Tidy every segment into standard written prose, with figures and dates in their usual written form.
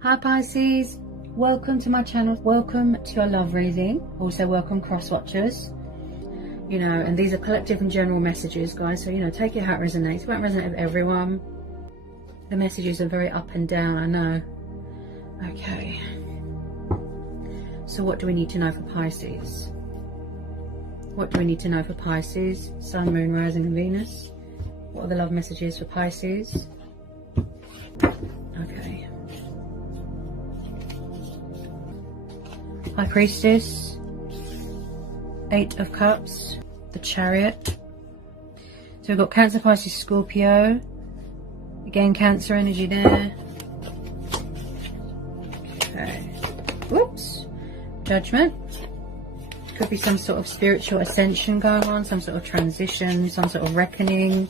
Hi Pisces, welcome to my channel, welcome to your love reading, also welcome cross watchers, and these are collective and general messages, guys, so take it how it resonates. It won't resonate with everyone. The messages are very up and down, I know. Okay, so what do we need to know for Pisces? What do we need to know for Pisces? Sun, Moon, Rising and Venus. What are the love messages for Pisces? Okay. High Priestess, Eight of Cups, the Chariot. So we've got Cancer, Pisces, Scorpio. Again, Cancer energy there. Okay. Whoops. Judgment. Could be some sort of spiritual ascension going on, some sort of transition, some sort of reckoning.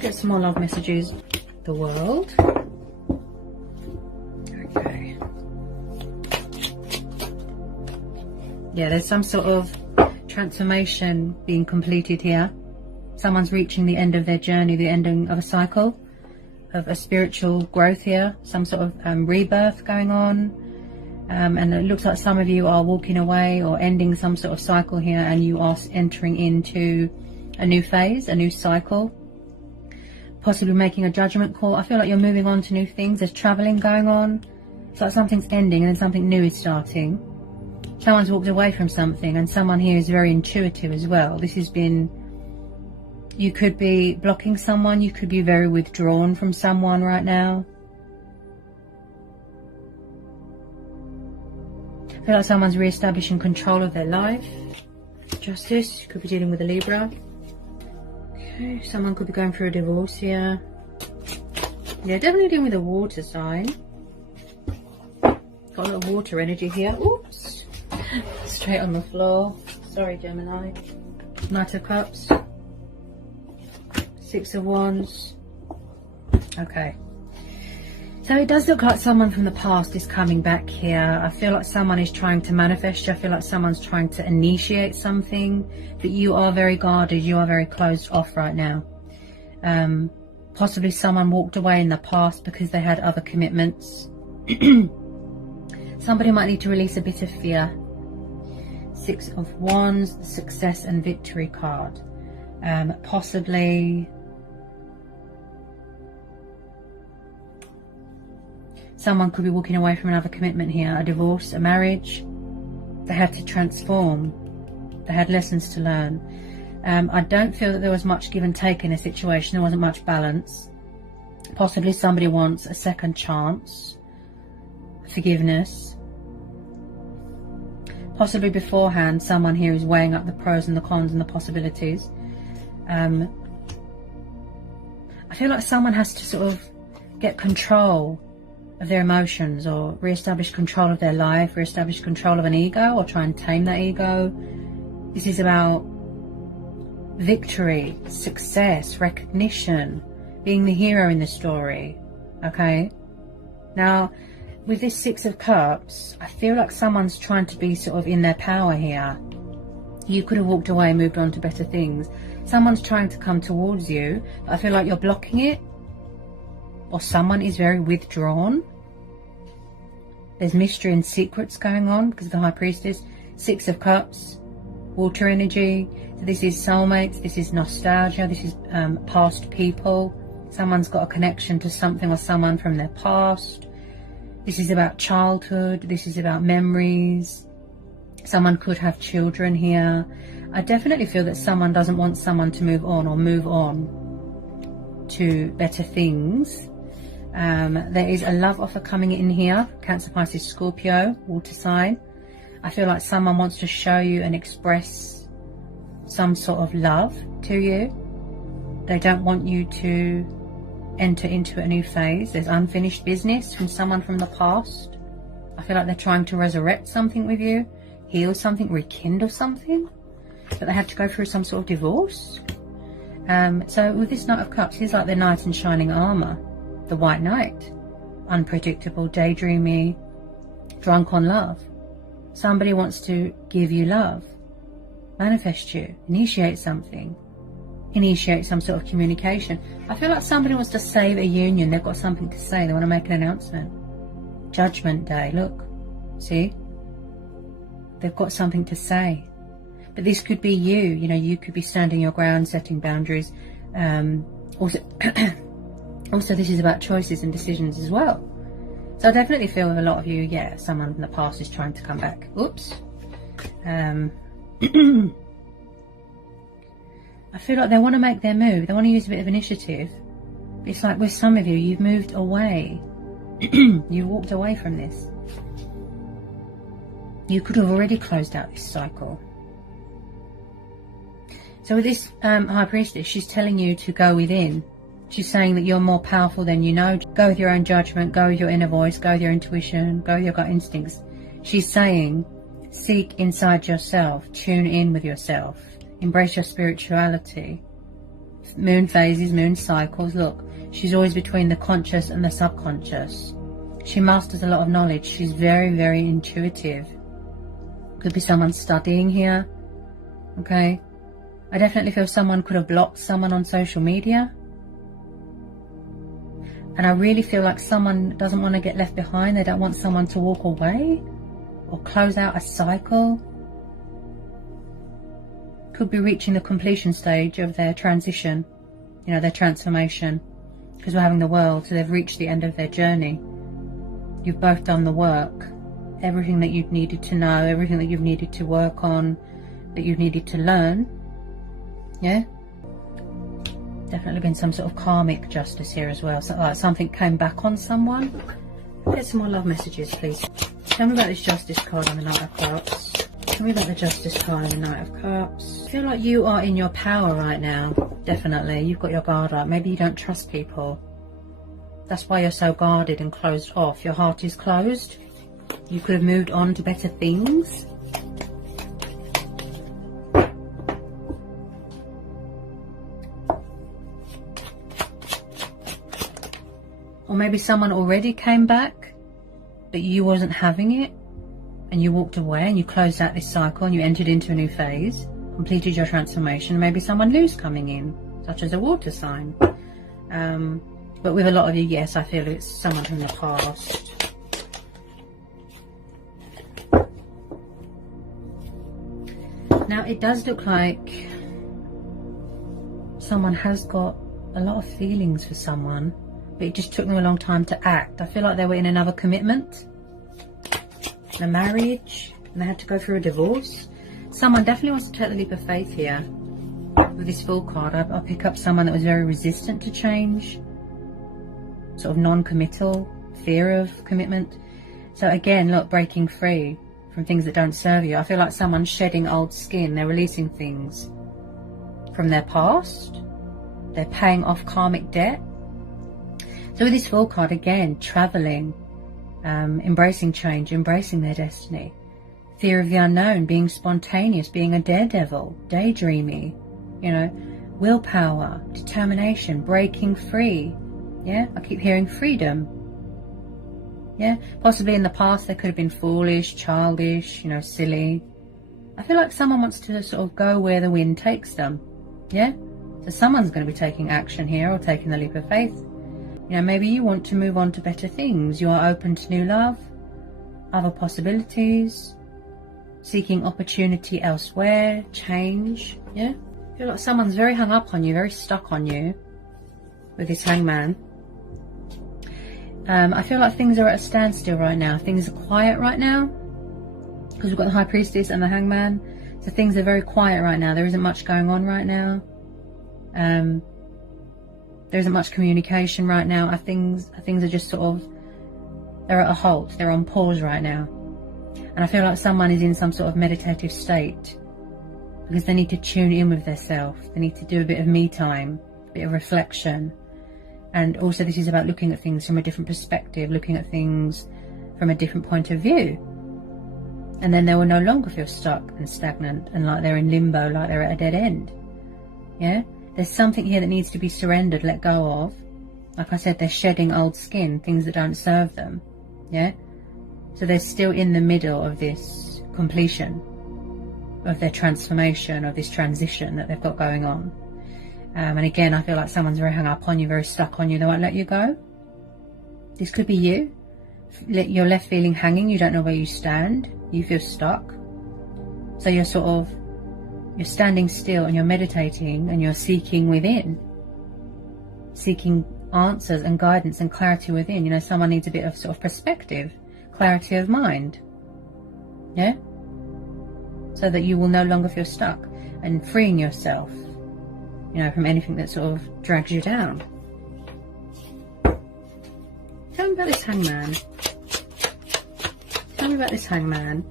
Get some more love messages. The World. Okay. Yeah, there's some sort of transformation being completed here. Someone's reaching the end of their journey, the ending of a cycle of a spiritual growth here, some sort of rebirth going on, and it looks like some of you are walking away or ending some sort of cycle here, and you are entering into a new phase, a new cycle, possibly making a judgment call. I feel like you're moving on to new things. There's traveling going on. It's like something's ending and then something new is starting. Someone's walked away from something, and someone here is very intuitive as well. This has been, you could be blocking someone, you could be very withdrawn from someone right now. I feel like someone's re-establishing control of their life. Justice, you could be dealing with a Libra. Okay, someone could be going through a divorce here. Yeah, definitely dealing with a water sign. Got a lot of water energy here. Oops. Straight on the floor. Sorry, Gemini. Knight of Cups. Six of Wands. Okay. So it does look like someone from the past is coming back here. I feel like someone is trying to manifest you. I feel like someone's trying to initiate something. But you are very guarded. You are very closed off right now. Possibly someone walked away in the past because they had other commitments. Somebody might need to release a bit of fear. Six of Wands, the Success and Victory card. Possibly someone could be walking away from another commitment here, a divorce, a marriage. They had to transform. They had lessons to learn. I don't feel that there was much give and take in a situation. There wasn't much balance. Possibly somebody wants a second chance, forgiveness. Possibly beforehand, someone here is weighing up the pros and the cons and the possibilities. I feel like someone has to sort of get control of their emotions, or re-establish control of their life, re-establish control of an ego, or try and tame that ego. This is about victory, success, recognition, being the hero in the story. Okay? Now, with this Six of Cups, I feel like someone's trying to be sort of in their power here. You could have walked away and moved on to better things. Someone's trying to come towards you, but I feel like you're blocking it. Or someone is very withdrawn. There's mystery and secrets going on because of the High Priestess. Six of Cups, water energy. So this is soulmates, this is nostalgia, this is past people. Someone's got a connection to something or someone from their past. This is about childhood, this is about memories. Someone could have children here. I definitely feel that someone doesn't want someone to move on or move on to better things. There is a love offer coming in here. Cancer, Pisces, Scorpio, water sign. I feel like someone wants to show you and express some sort of love to you. They don't want you to enter into a new phase. There's unfinished business from someone from the past. I feel like they're trying to resurrect something with you, heal something, rekindle something, but they have to go through some sort of divorce. So with this Knight of Cups, he's like the knight in shining armor, the white knight, unpredictable, daydreamy, drunk on love. Somebody wants to give you love, manifest you, initiate something. initiate some sort of communication. I feel like somebody wants to save a union. They've got something to say. They want to make an announcement. Judgment Day. Look. See? They've got something to say. But this could be you. You know, you could be standing your ground, setting boundaries. Also, also, this is about choices and decisions as well. So I definitely feel with a lot of you, yeah, someone in the past is trying to come back. Oops. I feel like they want to make their move. They want to use a bit of initiative. It's like with some of you, you've moved away. You walked away from this. You could have already closed out this cycle. So with this High Priestess, she's telling you to go within. She's saying that you're more powerful than you know. Go with your own judgment. Go with your inner voice. Go with your intuition. Go with your gut instincts. She's saying, seek inside yourself. Tune in with yourself. Embrace your spirituality. Moon phases, moon cycles. Look, she's always between the conscious and the subconscious. She masters a lot of knowledge. She's very, very intuitive. Could be someone studying here. Okay. I definitely feel someone could have blocked someone on social media. And I really feel like someone doesn't want to get left behind. They don't want someone to walk away or close out a cycle. Could be reaching the completion stage of their transition, you know, their transformation, because we're having the world, so they've reached the end of their journey. You've both done the work, everything that you've needed to know, everything that you've needed to work on, that you've needed to learn. Yeah, definitely been some sort of karmic justice here as well. So like something came back on someone. Get some more love messages, please. Tell me about this Justice card on the Knight of Cups. Tell me about the Justice card and the Knight of Cups. I feel like you are in your power right now. Definitely. You've got your guard up. Maybe you don't trust people. That's why you're so guarded and closed off. Your heart is closed. You could have moved on to better things. Or maybe someone already came back, but you wasn't having it. And you walked away and you closed out this cycle and you entered into a new phase, completed your transformation. Maybe someone new's coming in, such as a water sign. But with a lot of you, yes, I feel it's someone from the past. Now, it does look like someone has got a lot of feelings for someone, but it just took them a long time to act. I feel like they were in another commitment, a marriage, and they had to go through a divorce. Someone definitely wants to take the leap of faith here. With this Fool card, I pick up someone that was very resistant to change, sort of non-committal, fear of commitment. So again, look, breaking free from things that don't serve you. I feel like someone's shedding old skin. They're releasing things from their past. They're paying off karmic debt. So with this Fool card, again, traveling, embracing change, embracing their destiny, fear of the unknown, being spontaneous, being a daredevil, daydreamy, you know, willpower, determination, breaking free. Yeah, I keep hearing freedom. Yeah, possibly in the past they could have been foolish, childish, you know, silly. I feel like someone wants to sort of go where the wind takes them. Yeah, so someone's going to be taking action here or taking the leap of faith. You know, maybe you want to move on to better things. You are open to new love, other possibilities, seeking opportunity elsewhere, change. Yeah, I feel like someone's very hung up on you, very stuck on you with this Hangman. I feel like things are at a standstill right now. Things are quiet right now because we've got the High Priestess and the Hangman. So things are very quiet right now. There isn't much going on right now. There isn't much communication right now. Things are just sort of, they're at a halt. They're on pause right now. And I feel like someone is in some sort of meditative state because they need to tune in with themselves. They need to do a bit of me time, a bit of reflection. And also this is about looking at things from a different perspective, looking at things from a different point of view. And then they will no longer feel stuck and stagnant and like they're in limbo, like they're at a dead end. Yeah? There's something here that needs to be surrendered, let go of. Like I said, they're shedding old skin, things that don't serve them. Yeah? So they're still in the middle of this completion of their transformation, of this transition that they've got going on. And again, I feel like someone's very hung up on you, very stuck on you. They won't let you go. This could be you. You're left feeling hanging. You don't know where you stand. You feel stuck. So you're standing still and you're meditating and you're seeking within. Seeking answers and guidance and clarity within. You know, someone needs a bit of sort of perspective, clarity of mind. Yeah? So that you will no longer feel stuck, and freeing yourself, you know, from anything that sort of drags you down. Tell me about this Hangman. Tell me about this Hangman.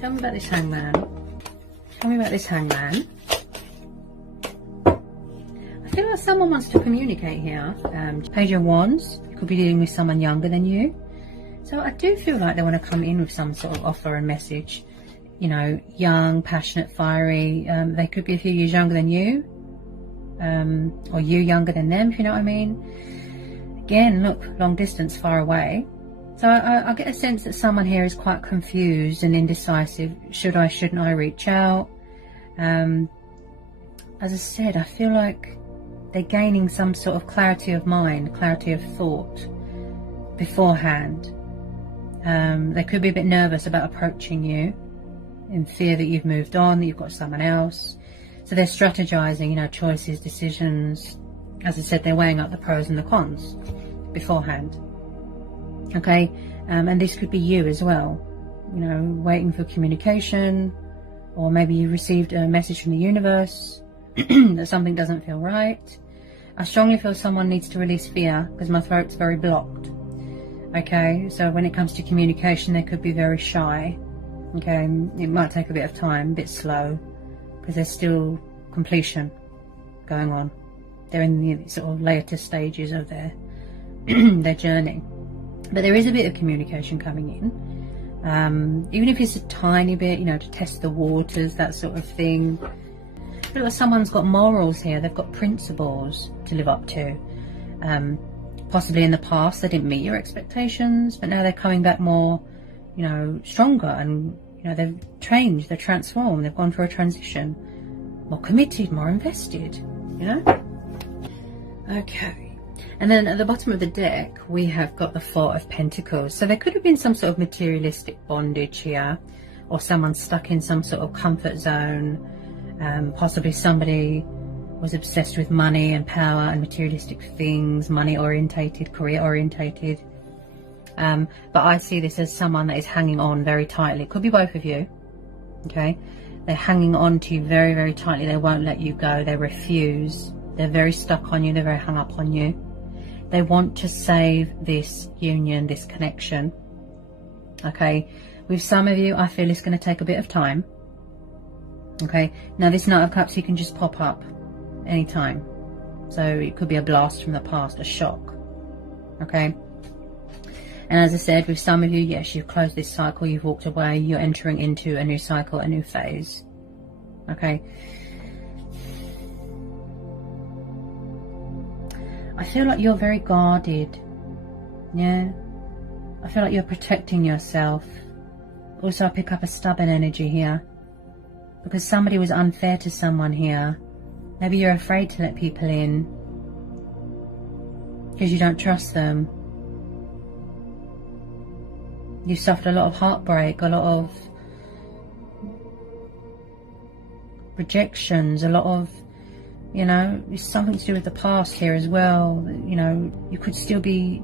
Tell me about this Hangman. Tell me about this Hangman. I feel like someone wants to communicate here. Page of Wands. You could be dealing with someone younger than you. So I do feel like they want to come in with some sort of offer and message. You know, young, passionate, fiery. They could be a few years younger than you. Or you younger than them, if you know what I mean. Again, look, long distance, far away. So I get a sense that someone here is quite confused and indecisive. Should I, shouldn't I reach out? As I said, I feel like they're gaining some sort of clarity of mind, clarity of thought beforehand. They could be a bit nervous about approaching you in fear that you've moved on, that you've got someone else. So they're strategizing, you know, choices, decisions. As I said, they're weighing up the pros and the cons beforehand. Okay, and this could be you as well, you know, waiting for communication, or maybe you received a message from the universe that something doesn't feel right. I strongly feel someone needs to release fear because my throat's very blocked. Okay, so when it comes to communication, they could be very shy. Okay, it might take a bit of time, a bit slow, because there's still completion going on. They're in the sort of later stages of their their journey. But there is a bit of communication coming in, even if it's a tiny bit, you know, to test the waters, that sort of thing. I feel like someone's got morals here. They've got principles to live up to. Possibly in the past they didn't meet your expectations, but now they're coming back more, you know, stronger, and you know, they've changed, they're transformed, they've gone through a transition, more committed, more invested, you know. Okay, and then at the bottom of the deck we have got the Four of Pentacles. So there could have been some sort of materialistic bondage here, or someone stuck in some sort of comfort zone. Possibly somebody was obsessed with money and power and materialistic things, money orientated, career orientated. But I see this as someone that is hanging on very tightly. It could be both of you. Okay, they're hanging on to you very, very tightly. They won't let you go. They refuse. They're very stuck on you. They're very hung up on you. They want to save this union, this connection. Okay, with some of you, I feel it's going to take a bit of time. Okay, now this Knight of Cups, you can just pop up anytime. So it could be a blast from the past, a shock. Okay, and as I said, with some of you, yes, you've closed this cycle, you've walked away, you're entering into a new cycle, a new phase. Okay, I feel like you're very guarded. Yeah, I feel like you're protecting yourself. Also, I pick up a stubborn energy here, because somebody was unfair to someone here. Maybe you're afraid to let people in because you don't trust them. You suffered a lot of heartbreak, a lot of rejections, a lot of, you know, it's something to do with the past here as well. You know, you could still be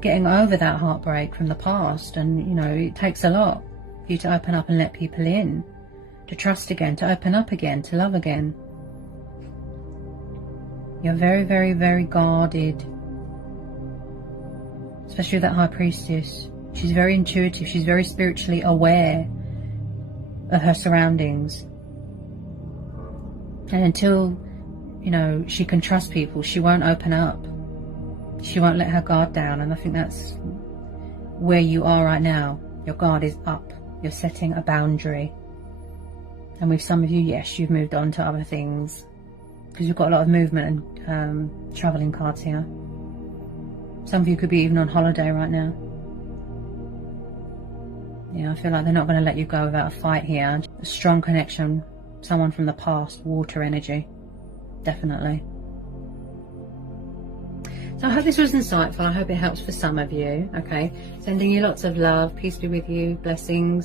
getting over that heartbreak from the past, and you know, it takes a lot for you to open up and let people in, to trust again, to open up again, to love again. You're very, very, very guarded, especially with that High Priestess. She's very intuitive. She's very spiritually aware of her surroundings. And until, you know, she can trust people, she won't open up. She won't let her guard down. And I think that's where you are right now. Your guard is up. You're setting a boundary. And with some of you, yes, you've moved on to other things, because you've got a lot of movement and travelling cards here. Some of you could be even on holiday right now. Yeah, I feel like they're not going to let you go without a fight here. A strong connection someone from the past, water energy, definitely. So I hope this was insightful. I hope it helps for some of you. Okay, sending you lots of love. Peace be with you. Blessings.